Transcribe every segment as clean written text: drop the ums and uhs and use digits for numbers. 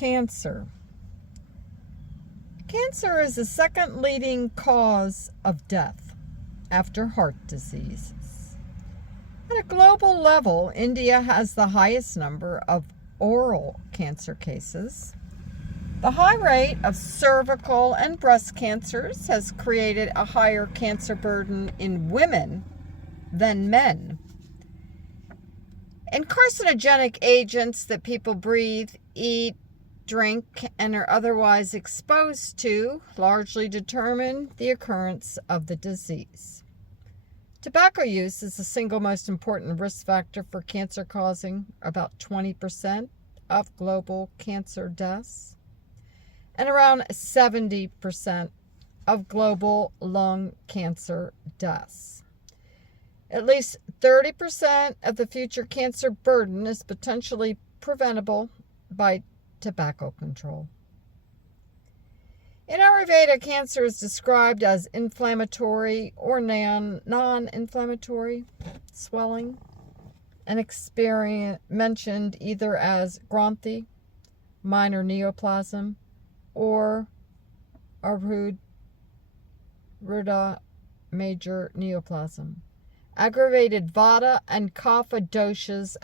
Cancer. Cancer is the second leading cause of death after heart diseases. At a global level, India has the highest number of oral cancer cases. The high rate of cervical and breast cancers has created a higher cancer burden in women than men. And carcinogenic agents that people breathe, eat, drink, and are otherwise exposed to largely determine the occurrence of the disease. Tobacco use is the single most important risk factor for cancer, causing about 20% of global cancer deaths and around 70% of global lung cancer deaths. At least 30% of the future cancer burden is potentially preventable by tobacco control. In Ayurveda, cancer is described as inflammatory or non-inflammatory swelling and mentioned either as granthi, minor neoplasm, or arudha, major neoplasm. Aggravated vata and kapha doshas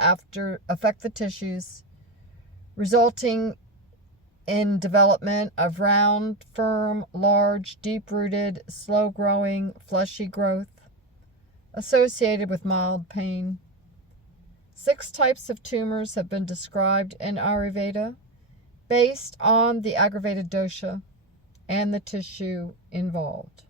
affect the tissues, resulting in development of round, firm, large, deep-rooted, slow-growing, fleshy growth associated with mild pain. 6 types of tumors have been described in Ayurveda based on the aggravated dosha and the tissue involved.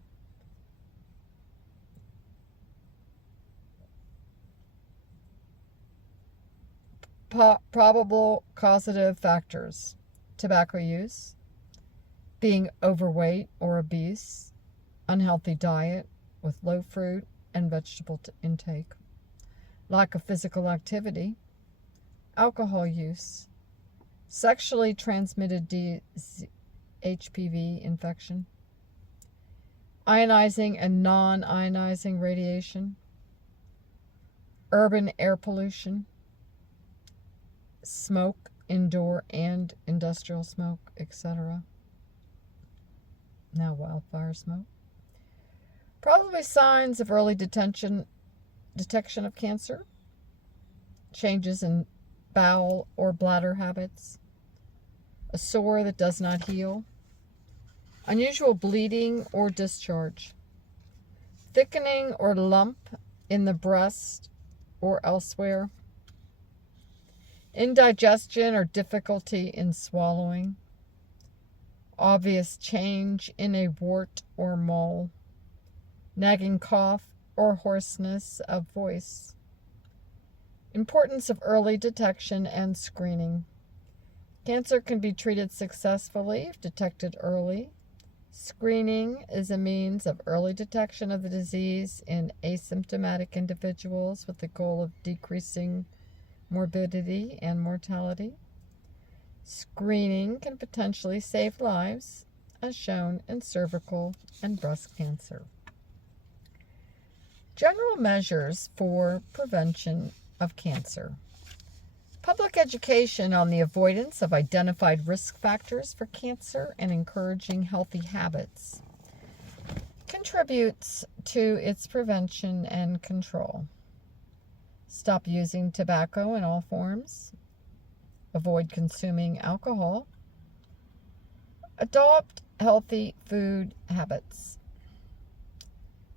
Probable causative factors: tobacco use, being overweight or obese, unhealthy diet with low fruit and vegetable intake, lack of physical activity, alcohol use, sexually transmitted HPV infection, ionizing and non-ionizing radiation, urban air pollution, smoke, indoor and industrial smoke, etc. Now wildfire smoke. Probably signs of early detection of cancer: changes in bowel or bladder habits, a sore that does not heal, unusual bleeding or discharge, thickening or lump in the breast or elsewhere, indigestion or difficulty in swallowing, obvious change in a wart or mole, nagging cough or hoarseness of voice. Importance of early detection and screening. Cancer can be treated successfully if detected early. Screening is a means of early detection of the disease in asymptomatic individuals with the goal of decreasing morbidity and mortality. Screening can potentially save lives, as shown in cervical and breast cancer. General measures for prevention of cancer. Public education on the avoidance of identified risk factors for cancer and encouraging healthy habits contributes to its prevention and control. Stop using tobacco in all forms. Avoid consuming alcohol. Adopt healthy food habits.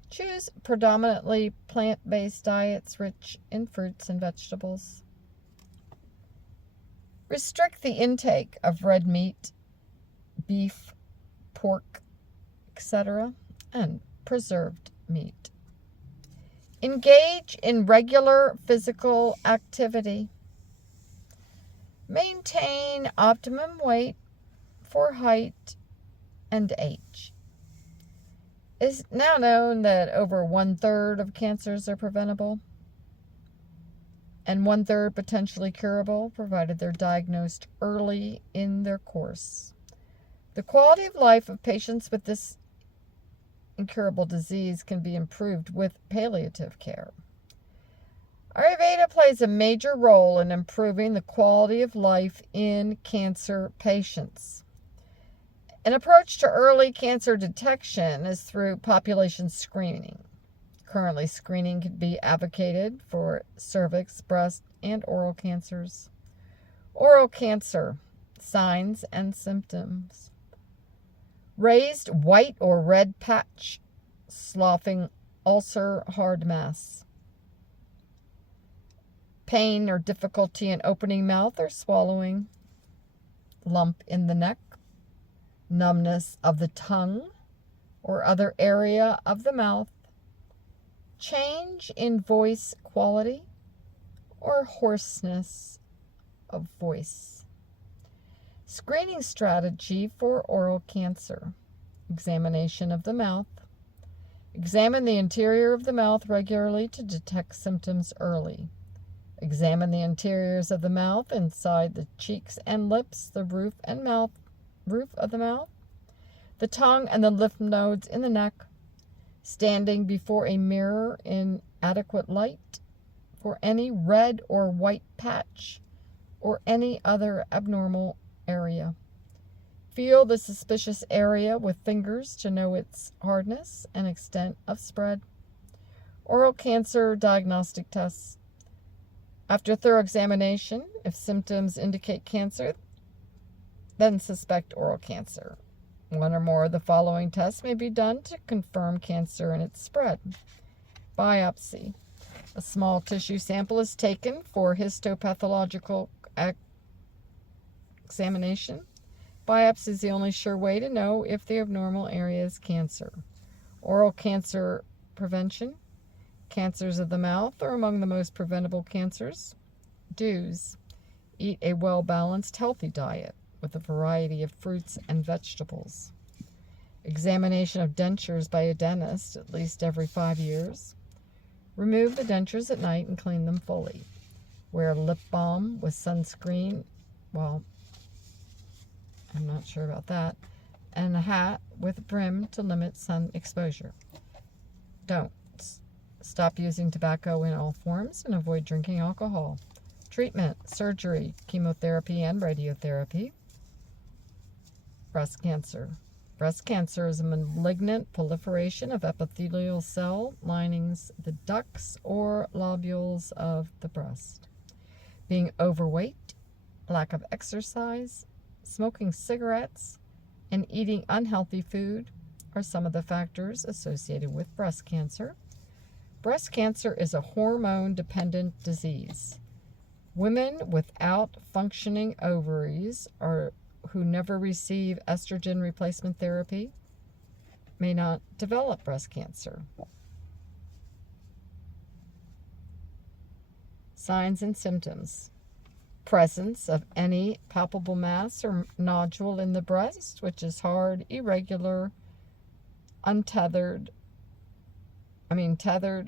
Choose predominantly plant-based diets rich in fruits and vegetables. Restrict the intake of red meat, beef, pork, etc., and preserved meat. Engage in regular physical activity. Maintain optimum weight for height and age. It is now known that over 1/3 of cancers are preventable and 1/3 potentially curable, provided they're diagnosed early in their course. The quality of life of patients with this incurable disease can be improved with palliative care. Ayurveda plays a major role in improving the quality of life in cancer patients. An approach to early cancer detection is through population screening. Currently, screening can be advocated for cervix, breast, and oral cancers. Oral cancer, signs and symptoms. Raised white or red patch, sloughing ulcer, hard mass. Pain or difficulty in opening mouth or swallowing. Lump in the neck. Numbness of the tongue or other area of the mouth. Change in voice quality or hoarseness of voice. Screening strategy for oral cancer. Examination of the mouth. Examine the interior of the mouth regularly to detect symptoms early. Examine the interiors of the mouth, inside the cheeks and lips, the roof of the mouth, the tongue and the lymph nodes in the neck. Standing before a mirror in adequate light for any red or white patch or any other abnormal area. Feel the suspicious area with fingers to know its hardness and extent of spread. Oral cancer diagnostic tests. After thorough examination, if symptoms indicate cancer, then suspect oral cancer. One or more of the following tests may be done to confirm cancer and its spread. Biopsy. A small tissue sample is taken for histopathological examination. Biopsy is the only sure way to know if the abnormal area is cancer. Oral cancer prevention. Cancers of the mouth are among the most preventable cancers. Do's. Eat a well-balanced, healthy diet with a variety of fruits and vegetables. Examination of dentures by a dentist at least every 5 years. Remove the dentures at night and clean them fully. Wear lip balm with sunscreen, well, I'm not sure about that, and a hat with a brim to limit sun exposure. Don't. Stop using tobacco in all forms and avoid drinking alcohol. Treatment, surgery, chemotherapy, and radiotherapy. Breast cancer. Breast cancer is a malignant proliferation of epithelial cell linings, the ducts or lobules of the breast. Being overweight, lack of exercise, smoking cigarettes, and eating unhealthy food are some of the factors associated with breast cancer. Breast cancer is a hormone-dependent disease. Women without functioning ovaries or who never receive estrogen replacement therapy may not develop breast cancer. Signs and symptoms. Presence of any palpable mass or nodule in the breast, which is hard, irregular, tethered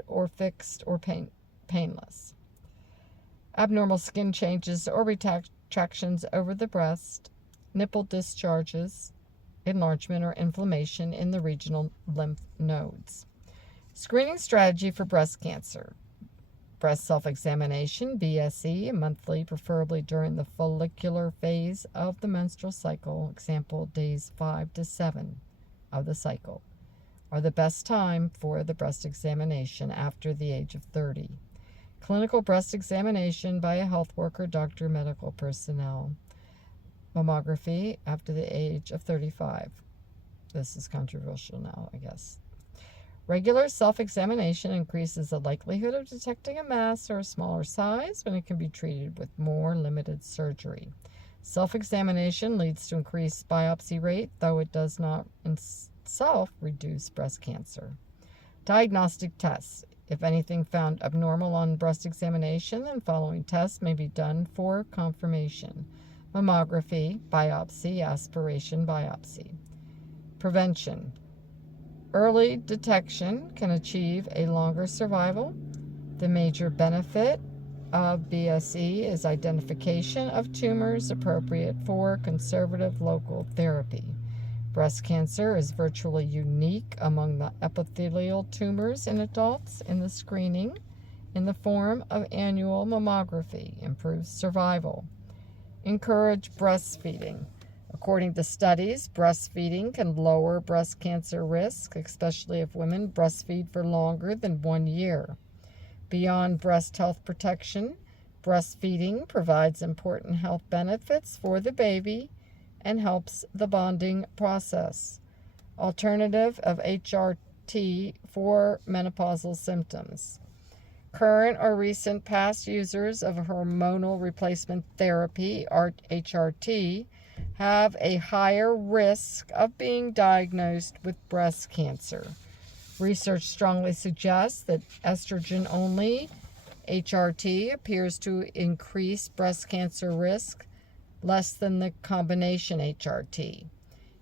or fixed or painless. Abnormal skin changes or retractions over the breast, nipple discharges, enlargement or inflammation in the regional lymph nodes. Screening strategy for breast cancer. Breast self-examination, BSE, monthly, preferably during the follicular phase of the menstrual cycle, example, days 5 to 7 of the cycle, are the best time for the breast examination after the age of 30. Clinical breast examination by a health worker, doctor, medical personnel. Mammography after the age of 35. This is controversial now, I guess. Regular self-examination increases the likelihood of detecting a mass or a smaller size when it can be treated with more limited surgery. Self-examination leads to increased biopsy rate, though it does not in itself reduce breast cancer. Diagnostic tests. If anything found abnormal on breast examination, then following tests may be done for confirmation. Mammography, biopsy, aspiration biopsy. Prevention. Early detection can achieve a longer survival. The major benefit of BSE is identification of tumors appropriate for conservative local therapy. Breast cancer is virtually unique among the epithelial tumors in adults in the screening in the form of annual mammography, improves survival. Encourage breastfeeding. According to studies, breastfeeding can lower breast cancer risk, especially if women breastfeed for longer than 1 year. Beyond breast health protection, breastfeeding provides important health benefits for the baby and helps the bonding process. Alternative of HRT for menopausal symptoms. Current or recent past users of hormonal replacement therapy, HRT, have a higher risk of being diagnosed with breast cancer. Research strongly suggests that estrogen-only HRT appears to increase breast cancer risk less than the combination HRT.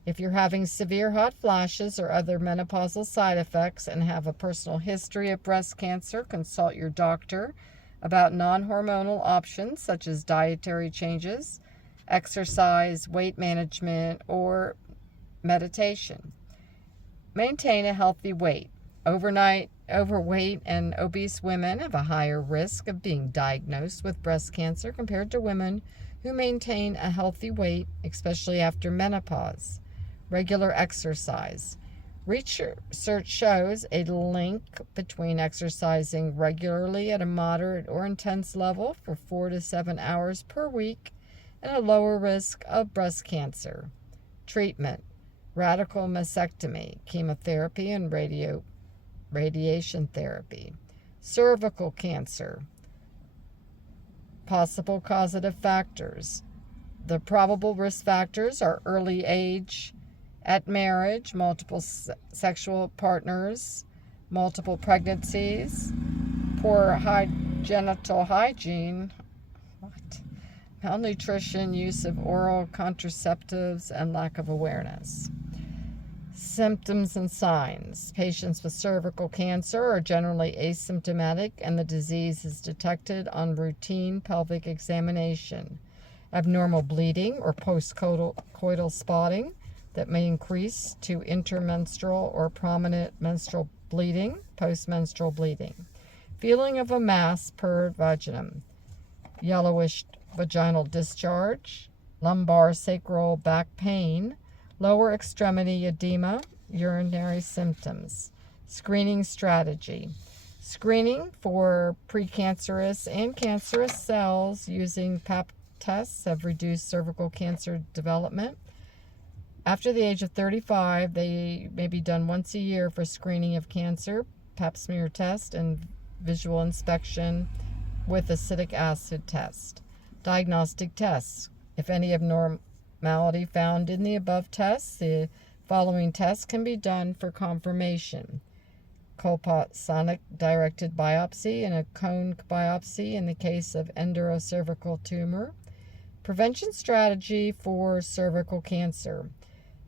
If you're having severe hot flashes or other menopausal side effects and have a personal history of breast cancer, consult your doctor about non-hormonal options such as dietary changes, exercise, weight management, or meditation. Maintain a healthy weight. Overweight and obese women have a higher risk of being diagnosed with breast cancer compared to women who maintain a healthy weight, especially after menopause. Regular exercise. Research shows a link between exercising regularly at a moderate or intense level for 4 to 7 hours per week and a lower risk of breast cancer. Treatment. Radical mastectomy, chemotherapy, and radiation therapy. Cervical cancer. Possible causative factors. The probable risk factors are early age, at marriage, multiple sexual partners, multiple pregnancies, poor genital hygiene, malnutrition, use of oral contraceptives, and lack of awareness. Symptoms and signs. Patients with cervical cancer are generally asymptomatic and the disease is detected on routine pelvic examination. Abnormal bleeding or postcoital spotting that may increase to intermenstrual or prominent menstrual bleeding, postmenstrual bleeding. Feeling of a mass per vaginum. Yellowish vaginal discharge, lumbar sacral back pain, lower extremity edema, urinary symptoms. Screening strategy. Screening for precancerous and cancerous cells using Pap tests have reduced cervical cancer development. After the age of 35, they may be done once a year for screening of cancer, Pap smear test, and visual inspection with acetic acid test. Diagnostic tests. If any abnormality found in the above tests, the following tests can be done for confirmation. Colposonic directed biopsy and a cone biopsy in the case of endocervical tumor. Prevention strategy for cervical cancer.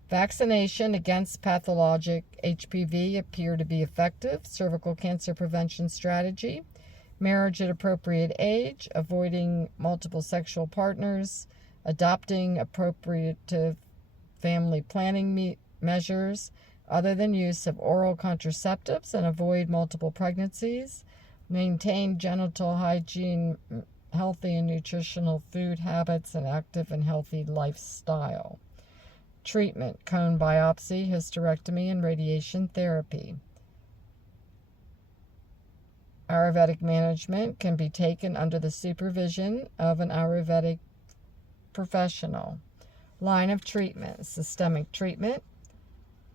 Vaccination against pathologic HPV appear to be effective. Cervical cancer prevention strategy. Marriage at appropriate age, avoiding multiple sexual partners, adopting appropriate family planning measures other than use of oral contraceptives, and avoid multiple pregnancies. Maintain genital hygiene, healthy and nutritional food habits, and active and healthy lifestyle. Treatment: cone biopsy, hysterectomy, and radiation therapy. Ayurvedic management can be taken under the supervision of an Ayurvedic professional. Line of treatment: systemic treatment,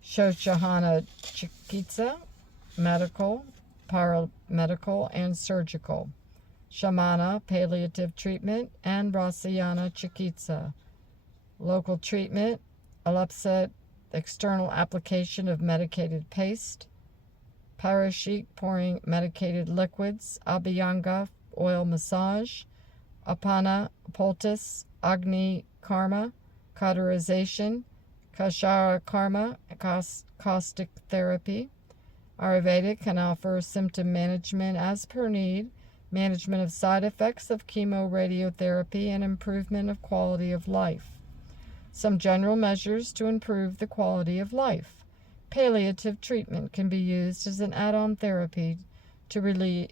Shoshana Chikitsa, medical, paramedical, and surgical. Shamana, palliative treatment, and Rasayana Chikitsa. Local treatment: Alepset, external application of medicated paste, Parashik, pouring medicated liquids, Abhyanga, oil massage, Apana, poultice, Agni karma, cauterization, Kashara karma, caustic therapy. Ayurvedic can offer symptom management as per need, management of side effects of chemoradiotherapy, and improvement of quality of life. Some general measures to improve the quality of life. Palliative treatment can be used as an add-on therapy to relieve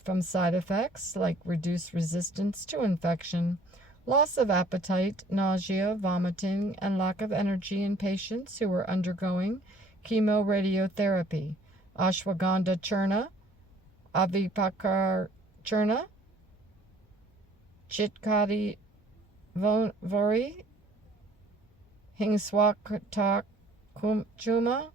from side effects like reduced resistance to infection, loss of appetite, nausea, vomiting, and lack of energy in patients who are undergoing chemoradiotherapy. Ashwagandha churna, avipakar churna, chitkati vori, hingswakatak chuma,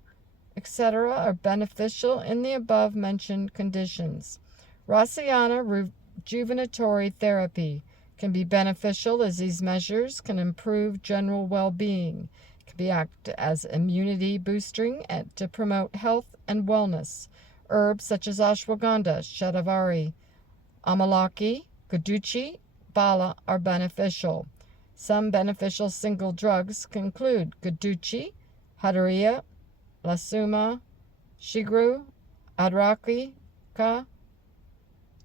etc. are beneficial in the above-mentioned conditions. Rasayana rejuvenatory therapy can be beneficial as these measures can improve general well-being, can be act as immunity boosting and to promote health and wellness. Herbs such as ashwagandha, shatavari, amalaki, guduchi, bala are beneficial. Some beneficial single drugs include guduchi, hadariya, lasuma, shigru, adraki, ka,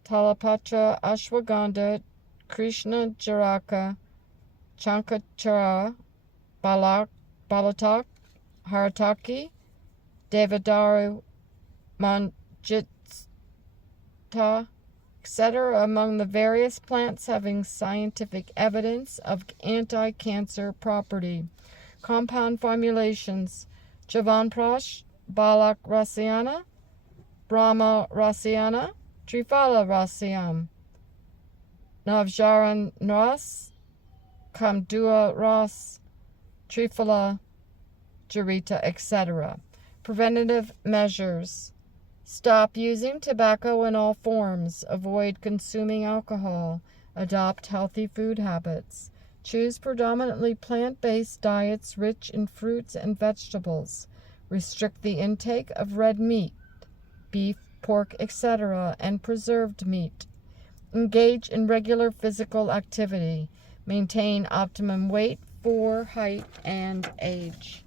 talapatra, ashwagandha, krishna jaraka, chankachara, balatak, harataki, devadaru, manjita, etc. among the various plants having scientific evidence of anti-cancer property. Compound formulations: Chavanprash, Balak Rasayana, Brahma Rasayana, Triphala Rasayam, Navjaran Ras, Kamdua Ras, Triphala, Jarita, etc. Preventative measures: stop using tobacco in all forms, avoid consuming alcohol, adopt healthy food habits, choose predominantly plant-based diets rich in fruits and vegetables, restrict the intake of red meat, beef, pork, etc., and preserved meat, engage in regular physical activity, maintain optimum weight for height and age.